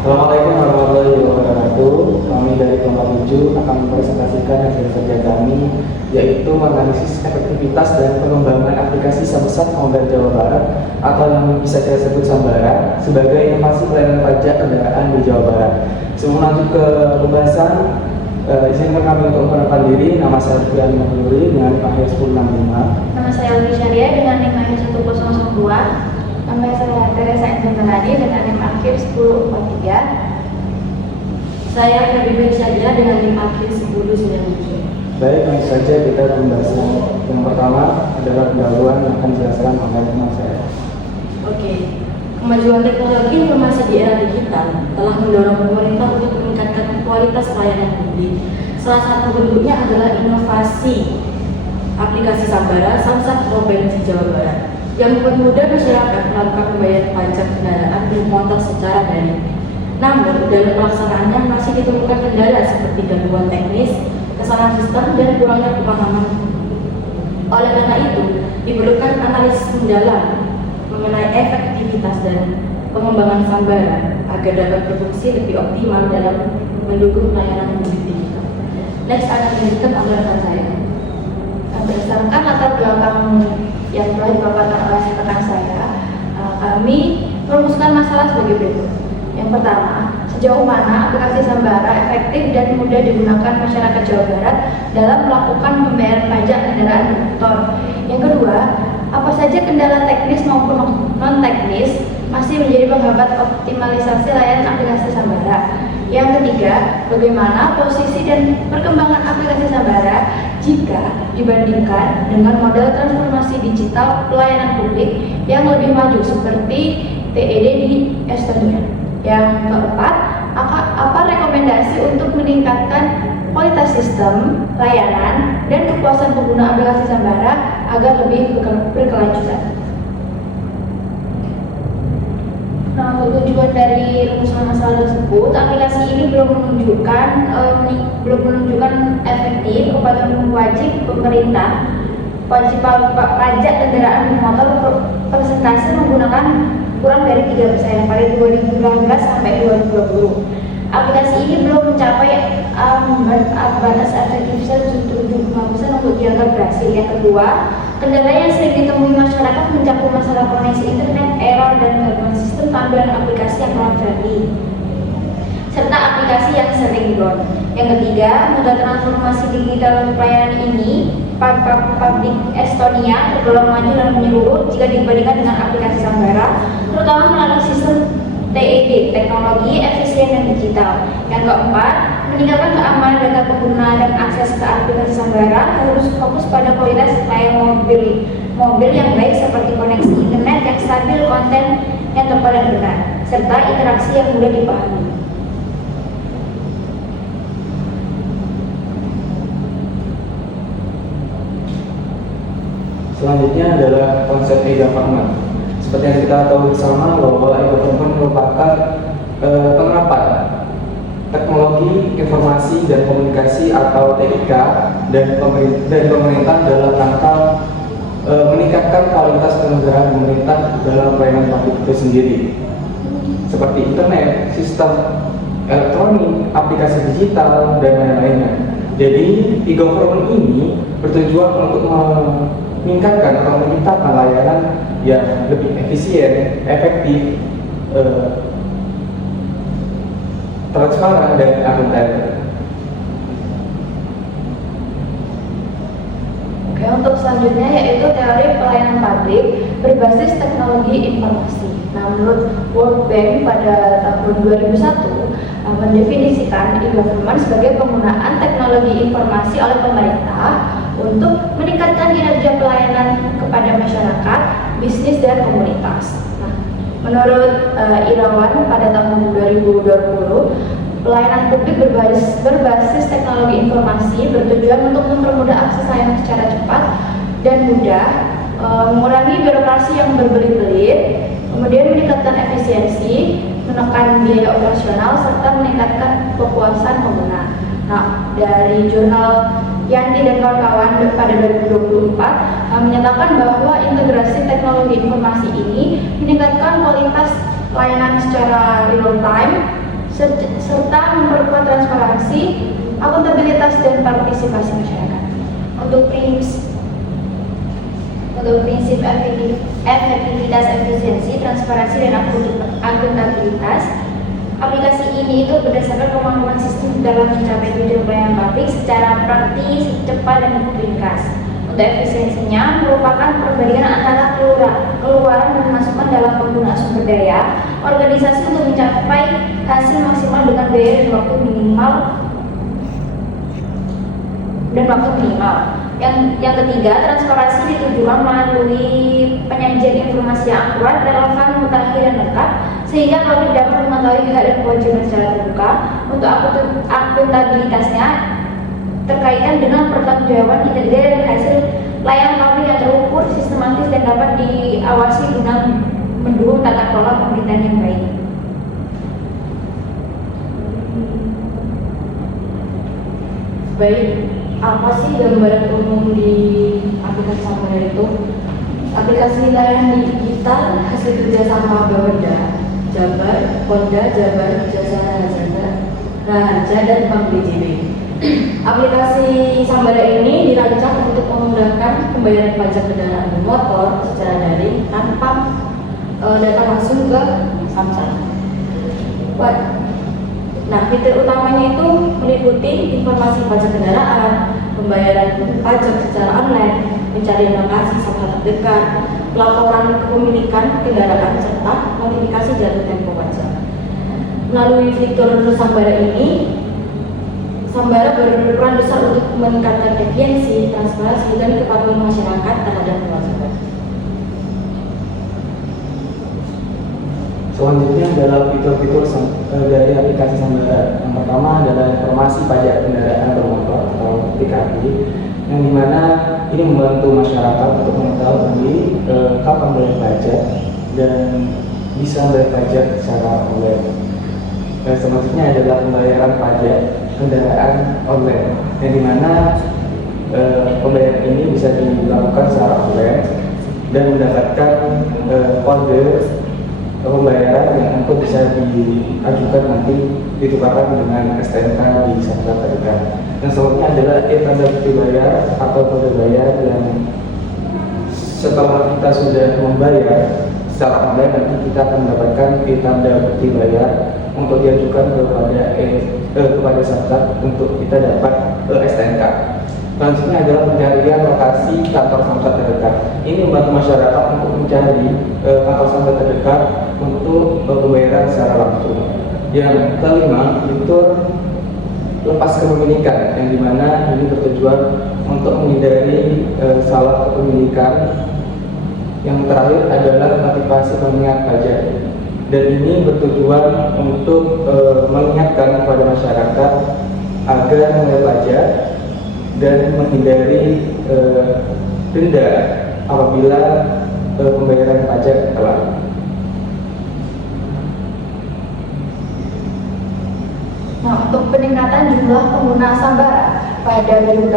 Assalamualaikum warahmatullahi wabarakatuh. Kami dari kelompok 7 akan mempresentasikan hasil kerja kami, yaitu menganalisis efektivitas dan pengembangan aplikasi Samsat Mobil Jawa Barat atau yang bisa kita sebut Sambara sebagai inovasi pelayanan pajak kendaraan di Jawa Barat. Sebelum lanjut ke pembahasan, izinkan kami untuk memperkenalkan diri. Nama saya Fian Mahyuri dengan NIM akhir 1065. Nama saya Alfi Syariah dengan NIM akhir 1002. Nama saya Teresa Enzentelani dengan NIM akhir 1043. Saya Habibin Syariah dengan NIM akhir 1097. Baik, langsung saja kita pembahasan. Yang pertama adalah pendahuluan yang akan dijelaskan oleh teman saya. Oke. Kemajuan teknologi informasi di era digital telah mendorong pemerintah untuk meningkatkan kualitas pelayanan publik. Salah satu bentuknya adalah inovasi aplikasi Sambara Samsat Mobil di Jawa Barat yang mempermudah masyarakat melakukan pembayaran pajak kendaraan bermotor secara daring. Namun, dalam pelaksanaannya masih ditemukan kendala seperti gangguan teknis, kesalahan sistem, dan kurangnya pemahaman. Oleh karena itu, diperlukan analisis mendalam mengenai efektivitas dan pengembangan Sambara agar dapat berfungsi lebih optimal dalam mendukung pelayanan publik digital. Next akan dilanjutkan oleh rekan saya. Berdasarkan latar belakang yang telah dipaparkan oleh rekan saya, kami merumuskan masalah sebagai berikut. Yang pertama, sejauh mana aplikasi Sambara efektif dan mudah digunakan masyarakat Jawa Barat dalam melakukan pembayaran pajak kendaraan bermotor. Yang kedua, apa saja kendala teknis maupun non-teknis masih menjadi penghambat optimalisasi layanan aplikasi Sambara. Yang ketiga, bagaimana posisi dan perkembangan aplikasi Sambara jika dibandingkan dengan model transformasi digital pelayanan publik yang lebih maju seperti TED di Estonia. Yang keempat, apa rekomendasi untuk meningkatkan kualitas sistem, layanan, dan kepuasan pengguna aplikasi Sambara agar lebih berkelanjutan. Nah, untuk tujuan dari rumusan masalah tersebut, aplikasi ini belum menunjukkan efektif upaya wajib pemerintah wajib pajak kendaraan bermotor persentase menggunakan kurang dari 3% pada 2019 sampai 2020. Aplikasi ini belum mencapai batas efektivitas 75% untuk dianggap berhasil. Yang kedua, kendala yang sering ditemui masyarakat mencakup masalah koneksi internet, error, dan gangguan sistem tambahan aplikasi yang kurang friendly, serta aplikasi yang sering down. Yang ketiga, modal transformasi digital pelayanan ini Publik Estonia tergolong maju dan menyeluruh jika dibandingkan dengan aplikasi Sambara, terutama melalui sistem TED, teknologi efisien dan digital. Yang keempat, meningkatkan keamanan data pengguna dan akses ke aplikasi Sambara harus fokus pada kualitas layanan mobil yang baik seperti koneksi internet yang stabil, konten yang tepat dan benar, serta interaksi yang mudah dipahami. Selanjutnya adalah konsep e-government. Seperti yang kita tahu bersama bahwa e-government merupakan penerapan teknologi informasi dan komunikasi atau TIK dan pemerintah dalam rangka meningkatkan kualitas penyelenggaraan pemerintah dalam pelayanan publik itu sendiri, seperti internet, sistem elektronik, aplikasi digital, dan lain-lainnya. Jadi e-government ini bertujuan untuk meningkatkan atau meningkatkan layanan yang lebih efisien, efektif, transparan, dan akuntabel. Oke, untuk selanjutnya yaitu teori pelayanan publik berbasis teknologi informasi. Nah, menurut World Bank pada tahun 2001 mendefinisikan e-government sebagai penggunaan teknologi informasi oleh pemerintah untuk meningkatkan kinerja pelayanan kepada masyarakat, bisnis, dan komunitas. Nah, menurut Irawan pada tahun 2020, pelayanan publik berbasis teknologi informasi bertujuan untuk mempermudah akses layanan secara cepat dan mudah, mengurangi birokrasi yang berbelit-belit, kemudian meningkatkan efisiensi, menekan biaya operasional, serta meningkatkan kepuasan pengguna. Nah, dari jurnal Yanti dan kawan-kawan pada 2024 menyatakan bahwa integrasi teknologi informasi ini meningkatkan kualitas layanan secara real time, Akuntabilitas dan partisipasi masyarakat. Untuk prinsip efektivitas, efisiensi, transparansi, dan akuntabilitas, aplikasi ini itu berdasarkan kemampuan sistem dalam mencapai tujuan pelayanan publik secara praktis, cepat, dan ringkas. Untuk efisiensinya merupakan perbandingan antara keluaran dan masukan dalam penggunaan sumber daya organisasi untuk mencapai hasil maksimal dengan biaya dan waktu minimal. Yang ketiga, transparansi ditujukan melalui penyajian informasi yang akurat, relevan, mutakhir, dan lengkap, sehingga publik dapat mengetahui hak dan kewajiban secara terbuka. Untuk akuntabilitasnya terkaitan dengan pertanggungjawaban kinerja dan hasil layanan publik yang terukur, sistematis, dan dapat diawasi guna mendukung tata kelola pemerintahan yang baik. Baik, apa sih gambaran umum di aplikasi Sambara itu? Aplikasi layanan digital hasil kerjasama Bawenda, Jabar, Polda, Jabar, Jasa Raharja, dan Bank BJB. Aplikasi Sambara ini dirancang untuk memudahkan pembayaran pajak kendaraan bermotor secara daring tanpa datang langsung ke Samsat. Nah, fitur utamanya itu meliputi informasi pajak kendaraan, pembayaran pajak secara online, pencarian lokasi Samsat terdekat, pelaporan kepemilikan kendaraan, serta notifikasi jatuh tempo pajak. Melalui fitur Sambara ini, Sambara berperan besar untuk meningkatkan efisiensi, transparansi, dan kepatuhan masyarakat terhadap kewajiban. Selanjutnya adalah fitur-fitur dari aplikasi Sambara. Yang pertama adalah informasi pajak kendaraan bermotor atau PKB, yang dimana ini membantu masyarakat untuk mengetahui kapan bayar pajak dan bisa bayar pajak secara online. Dan selanjutnya adalah pembayaran pajak kendaraan online, yang dimana pembayaran ini bisa dilakukan secara online dan mendapatkan kode pembayaran yang untuk bisa diajukan nanti ditukarkan dengan STNK di Samsat terdekat. Dan selanjutnya adalah e-tanda bukti bayar atau kode bayar yang setelah kita sudah membayar secara online, nanti kita akan mendapatkan e-tanda bukti bayar untuk diajukan kepada Samsat untuk kita dapat STNK. Selanjutnya adalah pencarian lokasi kantor Samsat terdekat. Ini membantu masyarakat untuk mencari kantor Samsat terdekat untuk pembayaran secara langsung. Yang kelima, fitur lepas kepemilikan, yang dimana ini bertujuan untuk menghindari salah kepemilikan. Yang terakhir adalah motivasi pengingat pajak, dan ini bertujuan untuk mengingatkan kepada masyarakat agar membayar pajak dan menghindari denda apabila pembayaran pajak telat. Nah, untuk peningkatan jumlah pengguna Sambara pada 2018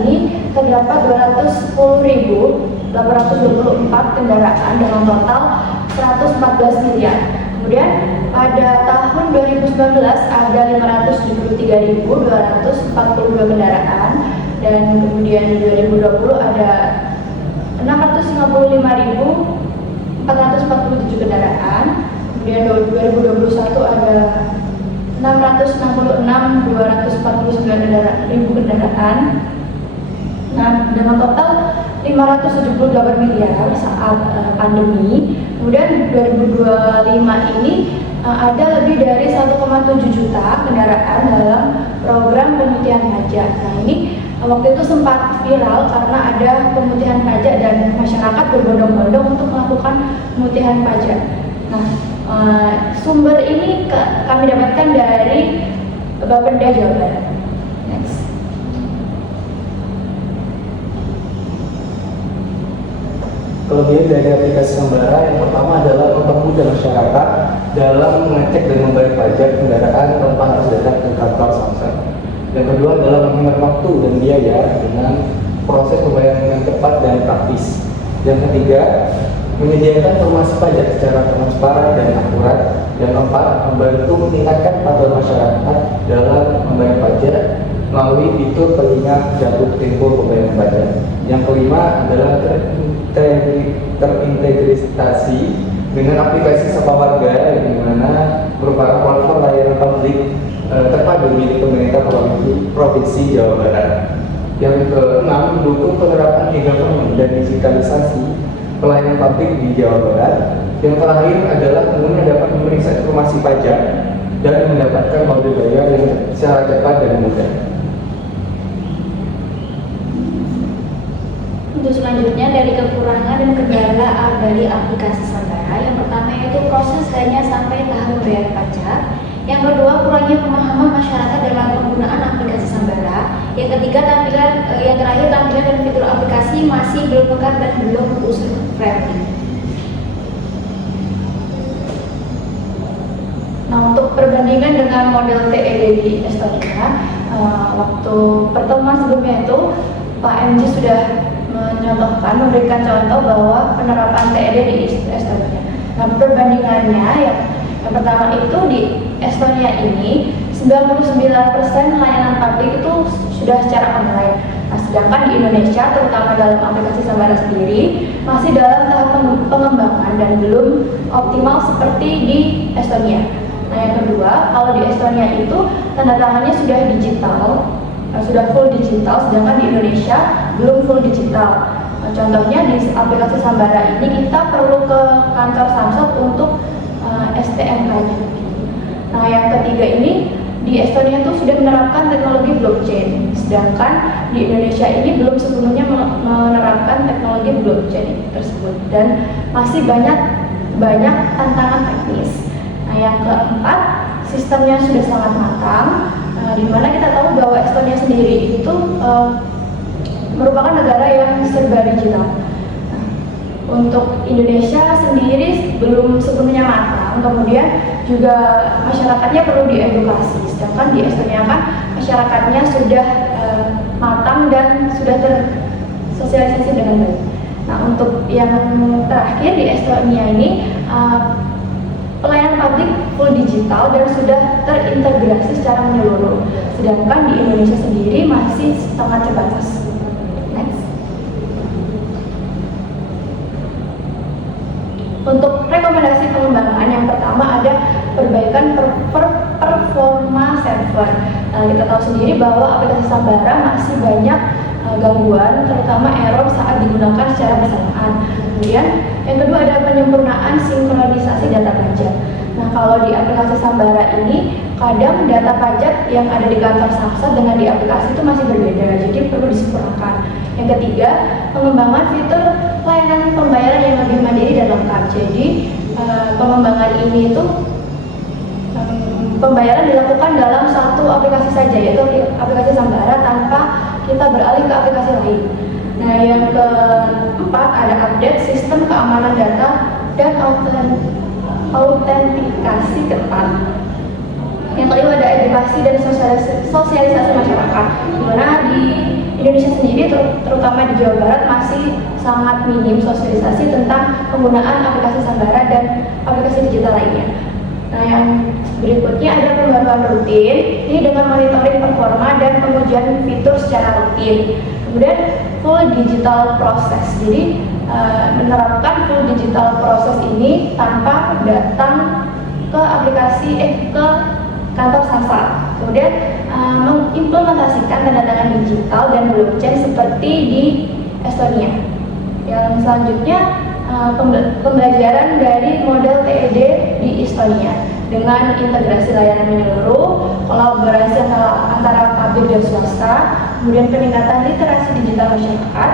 ini terdapat 210.824 kendaraan dengan total 114 miliar. Kemudian pada tahun 2019 ada 573.242 kendaraan, dan kemudian 2020 ada 655.447 kendaraan. Kemudian 2021 ada 666.249 kendaraan. Nah, dengan total 578 miliar saat pandemi. Kemudian 2025 ini ada lebih dari 1,7 juta kendaraan dalam program pemutihan pajak. Nah, ini waktu itu sempat viral karena ada pemutihan pajak dan masyarakat berbondong-bondong untuk melakukan pemutihan pajak. Nah, sumber ini kami dapatkan dari Bapenda Jawa Barat. Next. Kelebihan dari aplikasi Sambara yang pertama adalah mempermudah masyarakat dalam mengecek dan membayar pajak kendaraan tanpa harus datang ke kantor Samsat. Yang kedua adalah menghemat waktu dan biaya dengan proses pembayaran yang cepat dan praktis. Yang ketiga, menyediakan informasi pajak secara transparan dan akurat. Yang keempat, membantu meningkatkan kepatuhan masyarakat dalam membayar pajak. melalui fitur pengingat jatuh tempo pembayaran pajak. Yang kelima adalah terintegrasi dengan aplikasi Sapa Warga yang dimana merupakan platform layanan publik terpadu milik pemerintah Provinsi Jawa Barat. Yang keenam, mendukung penerapan e-government dan digitalisasi pelayanan publik di Jawa Barat. Yang terakhir adalah pengguna dapat memeriksa informasi pajak dan mendapatkan model bayar yang secara cepat dan mudah. Untuk selanjutnya dari kekurangan dan kendala dari aplikasi Sambara, yang pertama yaitu proses hanya sampai tahap membayar pajak. Yang kedua, kurangnya pemahaman masyarakat dalam penggunaan aplikasi Sambara. Yang ketiga, yang terakhir tampilan dan fitur aplikasi masih belum lengkap dan belum user friendly. Nah, untuk perbandingan dengan model TED di Estonia, waktu pertemuan sebelumnya itu Pak MJ sudah memberikan contoh bahwa penerapan TED di Estonia. Nah, perbandingannya yang pertama itu di Estonia ini 99% layanan publik itu sudah secara online. Nah, sedangkan di Indonesia, terutama dalam aplikasi Sambara sendiri, masih dalam tahap pengembangan dan belum optimal seperti di Estonia. Nah, yang kedua, kalau di Estonia itu tanda tangannya sudah digital, sudah full digital, sedangkan di Indonesia belum full digital. Nah, contohnya di aplikasi Sambara ini kita perlu ke kantor Samsat untuk STNK-nya. Nah, yang ketiga ini di Estonia itu sudah menerapkan teknologi blockchain, sedangkan di Indonesia ini belum sepenuhnya menerapkan teknologi blockchain tersebut dan masih banyak tantangan teknis. Nah, yang keempat, sistemnya sudah sangat matang, di mana kita tahu bahwa Estonia sendiri itu merupakan negara yang serba digital. Untuk Indonesia sendiri belum sepenuhnya matang, kemudian juga masyarakatnya perlu diedukasi. Sedangkan di Estonia kan masyarakatnya sudah matang dan sudah tersosialisasi dengan baik. Nah, untuk yang terakhir di Estonia ini pelayanan publik full digital dan sudah terintegrasi secara menyeluruh. Sedangkan di Indonesia sendiri masih sangat terbatas. Untuk rekomendasi pengembangan, yang pertama ada perbaikan performa server. Kita tahu sendiri bahwa aplikasi Sambara masih banyak gangguan, terutama error saat digunakan secara bersamaan. Kemudian yang kedua ada penyempurnaan sinkronisasi data pajak. Nah, kalau di aplikasi Sambara ini kadang data pajak yang ada di kantor Samsat dengan di aplikasi itu masih berbeda, jadi perlu disempurnakan. Yang ketiga, pengembangan fitur layanan pembayaran yang lebih mandiri dan lengkap. Jadi pengembangan ini itu pembayaran dilakukan dalam satu aplikasi saja, yaitu aplikasi Sambara, tanpa kita beralih ke aplikasi lain. Nah, yang keempat ada update sistem keamanan data dan autentikasi ketat. Yang kelima ada edukasi dan sosialisasi masyarakat, di mana di Indonesia sendiri, terutama di Jawa Barat, masih sangat minim sosialisasi tentang penggunaan aplikasi Sambara dan aplikasi digital lainnya. Nah, yang berikutnya ada pembaruan rutin, ini dengan monitoring performa dan pengujian fitur secara rutin. Kemudian full digital proses, jadi menerapkan full digital proses ini tanpa datang ke ke kantor Samsat. Kemudian mengimplementasikan tanda tangan digital dan blockchain seperti di Estonia. Yang selanjutnya pembelajaran dari model TED di Estonia dengan integrasi layanan menyeluruh, kolaborasi antara publik dan swasta, kemudian peningkatan literasi digital masyarakat,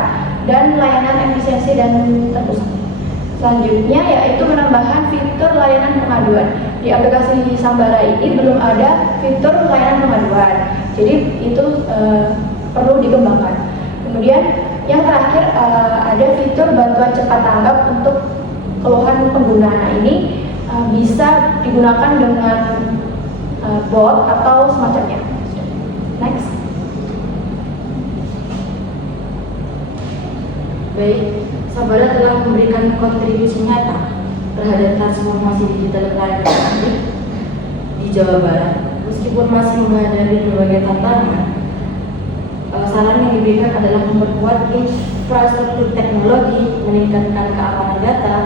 dan layanan efisiensi dan terpusat. Selanjutnya yaitu penambahan fitur layanan pengaduan. Di aplikasi Sambara ini belum ada fitur layanan pengaduan, jadi itu perlu dikembangkan. Kemudian yang terakhir ada fitur bantuan cepat tanggap untuk keluhan pengguna. Nah, ini bisa digunakan dengan bot atau semacamnya. Next. Baik, Sambara telah memberikan kontribusi nyata terhadap transformasi digital pelayanan publik di Jawa Barat. Meskipun masih menghadapi berbagai tantangan, saran yang diberikan adalah memperkuat infrastruktur teknologi, meningkatkan keamanan data,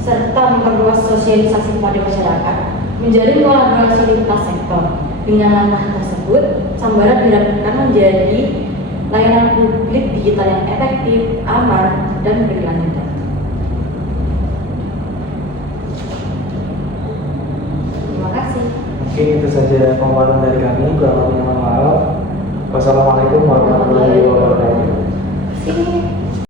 serta memperluas sosialisasi kepada masyarakat, menjalin kolaborasi lintas sektor. Dengan langkah tersebut, Sambara diharapkan menjadi layanan publik digital yang efektif, aman, dan berkelanjutan. Terima kasih. Mungkin itu saja pemaparan dari kami. Kurang lebihnya mohon maaf. Wassalamualaikum warahmatullahi wabarakatuh. Sini.